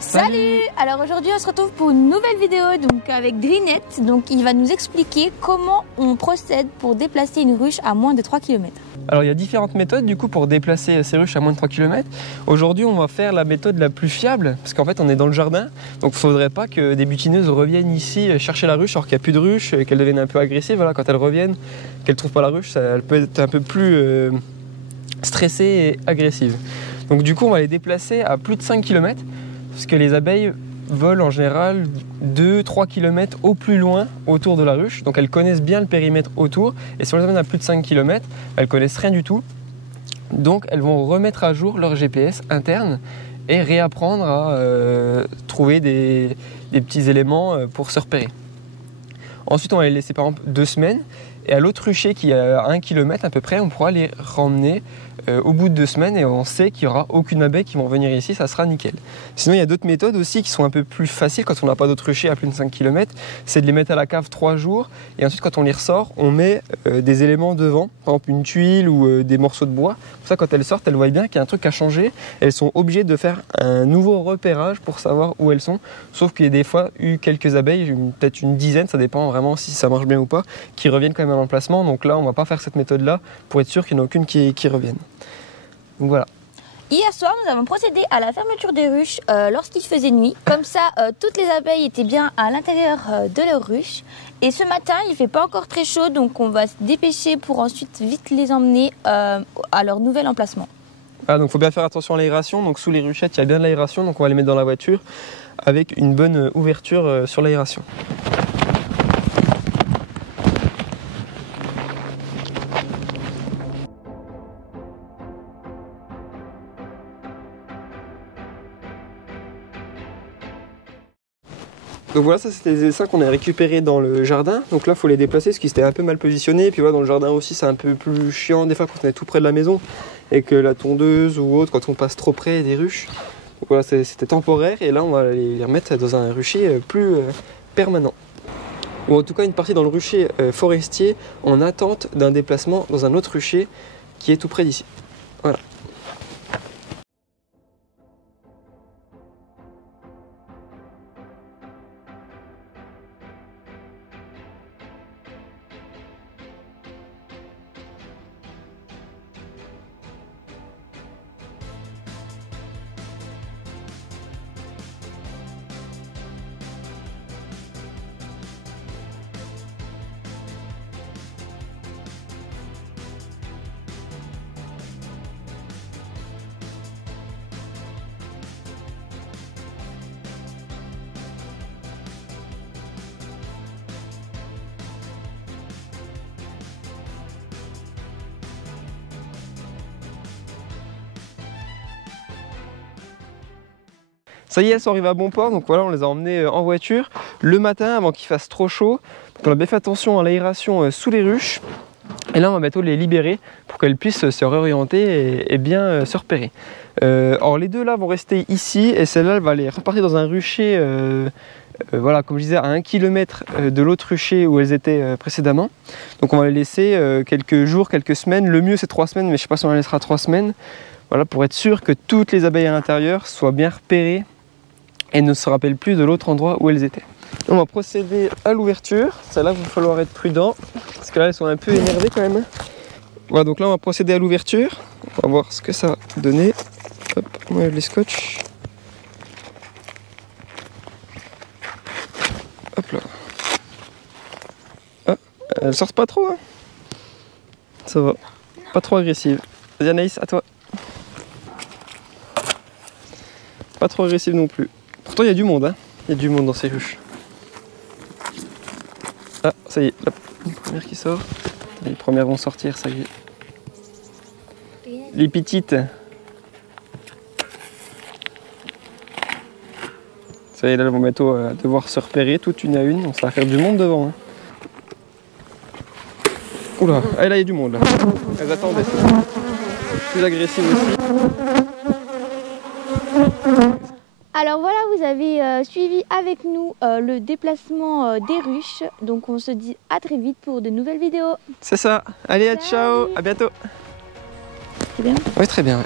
Salut! Alors aujourd'hui on se retrouve pour une nouvelle vidéo donc avec Drinette. Donc il va nous expliquer comment on procède pour déplacer une ruche à moins de 3 km. Alors il y a différentes méthodes du coup pour déplacer ces ruches à moins de 3 km. Aujourd'hui on va faire la méthode la plus fiable parce qu'en fait on est dans le jardin. Donc il ne faudrait pas que des butineuses reviennent ici chercher la ruche alors qu'il n'y a plus de ruche, qu'elles deviennent un peu agressives. Voilà, quand elles reviennent, qu'elles ne trouvent pas la ruche, elle peut être un peu plus stressée et agressive. Donc du coup on va les déplacer à plus de 5 km parce que les abeilles volent en général 2-3 km au plus loin autour de la ruche. Donc elles connaissent bien le périmètre autour et si on les amène à plus de 5 km, elles connaissent rien du tout. Donc elles vont remettre à jour leur GPS interne et réapprendre à trouver des petits éléments pour se repérer. Ensuite on va les laisser par exemple 2 semaines et à l'autre rucher qui est à 1 km à peu près, on pourra les ramener au bout de 2 semaines et on sait qu'il n'y aura aucune abeille qui vont venir ici, ça sera nickel. Sinon il y a d'autres méthodes aussi qui sont un peu plus faciles quand on n'a pas d'autres ruchers à plus de 5 km, c'est de les mettre à la cave 3 jours et ensuite quand on les ressort, on met des éléments devant, par exemple une tuile ou des morceaux de bois. Pour ça quand elles sortent, elles voient bien qu'il y a un truc à changer, elles sont obligées de faire un nouveau repérage pour savoir où elles sont, sauf qu'il y a des fois eu quelques abeilles, peut-être une dizaine, ça dépend vraiment si ça marche bien ou pas, qui reviennent quand même à l'emplacement. Donc là on va pas faire cette méthode là pour être sûr qu'il n'y en a aucune qui revienne. Donc voilà. Hier soir, nous avons procédé à la fermeture des ruches lorsqu'il faisait nuit. Comme ça, toutes les abeilles étaient bien à l'intérieur de leur ruche. Et ce matin, il ne fait pas encore très chaud, donc on va se dépêcher pour ensuite vite les emmener à leur nouvel emplacement. Ah, donc il faut bien faire attention à l'aération. Donc sous les ruchettes, il y a bien de l'aération, donc on va les mettre dans la voiture avec une bonne ouverture sur l'aération. Donc voilà, ça c'était les essaims qu'on a récupérés dans le jardin. Donc là, il faut les déplacer parce qu'ils étaient un peu mal positionnés. Et puis voilà, dans le jardin aussi, c'est un peu plus chiant des fois quand on est tout près de la maison et que la tondeuse ou autre, quand on passe trop près des ruches. Donc voilà, c'était temporaire et là, on va les remettre dans un rucher plus permanent. Ou en tout cas, une partie dans le rucher forestier en attente d'un déplacement dans un autre rucher qui est tout près d'ici. Voilà. Ça y est, elles sont arrivées à bon port, donc voilà, on les a emmenées en voiture le matin avant qu'il fasse trop chaud. Donc on a bien fait attention à l'aération sous les ruches. Et là, on va bientôt les libérer pour qu'elles puissent se réorienter et bien se repérer. Alors les deux là vont rester ici et celle-là elle va aller repartir dans un rucher, voilà, comme je disais, à 1 km de l'autre rucher où elles étaient précédemment. Donc on va les laisser quelques jours, quelques semaines. Le mieux c'est 3 semaines, mais je ne sais pas si on les laissera 3 semaines. Voilà, pour être sûr que toutes les abeilles à l'intérieur soient bien repérées et ne se rappellent plus de l'autre endroit où elles étaient. On va procéder à l'ouverture. Celle-là, il va falloir être prudent parce que là, elles sont un peu énervées quand même. Voilà, donc là, on va procéder à l'ouverture. On va voir ce que ça va donner. Hop, on enlève les scotch. Hop là. Ah, elles sortent pas trop, hein. Ça va. Pas trop agressive. Vas-y Anaïs, à toi. Pas trop agressive non plus. Pourtant, il y a du monde, hein. Il y a du monde dans ces ruches. Ah, ça y est, la première qui sort. Les premières vont sortir, ça y est. Les petites. Ça y est, là, elles vont bientôt devoir se repérer toutes une à une. On va faire du monde devant. Hein. Oula, ah, là, il y a du monde, là. Elles attendaient. Plus agressives aussi. Alors voilà, vous avez suivi avec nous le déplacement des ruches. Donc on se dit à très vite pour de nouvelles vidéos. C'est ça. Allez, ciao, à bientôt. C'est bien? Oui, très bien. Ouais.